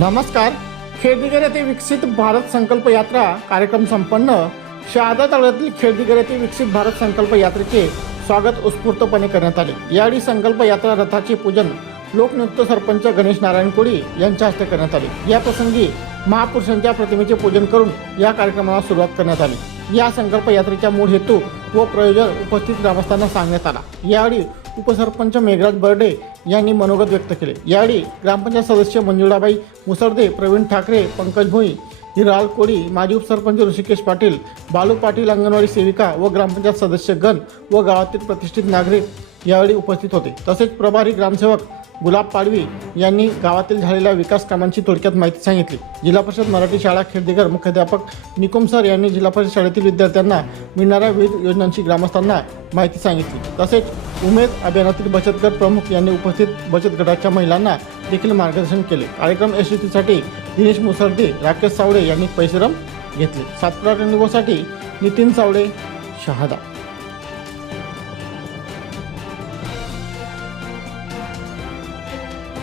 नमस्कार. खेळदिगर येथे विकसित भारत संकल्प यात्रा कार्यक्रम संपन्न. शहादा तालुक्यातील खेळदिगर येथे विकसित भारत संकल्प यात्रेचे स्वागत उत्स्फूर्तपणे करण्यात आले. यावेळी संकल्प यात्रा रथाचे पूजन लोकनृत्य सरपंच गणेश नारायण कोळी यांच्या हस्ते करण्यात आले. या प्रसंगी महापुरुषांच्या प्रतिमेचे पूजन करून या कार्यक्रमाला सुरुवात करण्यात आली. या संकल्प यात्रेचा मूळ हेतू व प्रयोजन उपस्थित ग्रामस्थांना सांगण्यात आला. यावेळी उपसरपंच मेघराज बर्डे यांनी मनोगत व्यक्त केले. यावेळी ग्रामपंचायत सदस्य मंजुळाबाई मुसर्दे प्रवीण ठाकरे पंकज भोई हिराल कोळी माजी उपसरपंच ऋषिकेश पाटील बालू पाटील अंगणवाडी सेविका व ग्रामपंचायत सदस्य गण व गावातील प्रतिष्ठित नागरिक यावेळी उपस्थित होते. तसेच प्रभारी ग्रामसेवक गुलाब पाडवी यांनी गावातील झालेल्या विकास कामांची थोडक्यात माहिती सांगितली. जिल्हा परिषद मराठी शाळा खेळदिगर मुख्याध्यापक निकुम सर यांनी जिल्हा परिषद शाळेतील विद्यार्थ्यांना मिळणाऱ्या विविध योजनांची ग्रामस्थांना माहिती सांगितली. तसेच उमेद अभियानातील बचत गट प्रमुख यांनी उपस्थित बचत गटाच्या महिलांना देखील मार्गदर्शन केले. कार्यक्रम यशस्वीसाठी दिनेश मुसर्दे राकेश सावळे यांनी परिश्रम घेतले. सातपुरा न्यूजसाठी नितीन सावळे शहादा.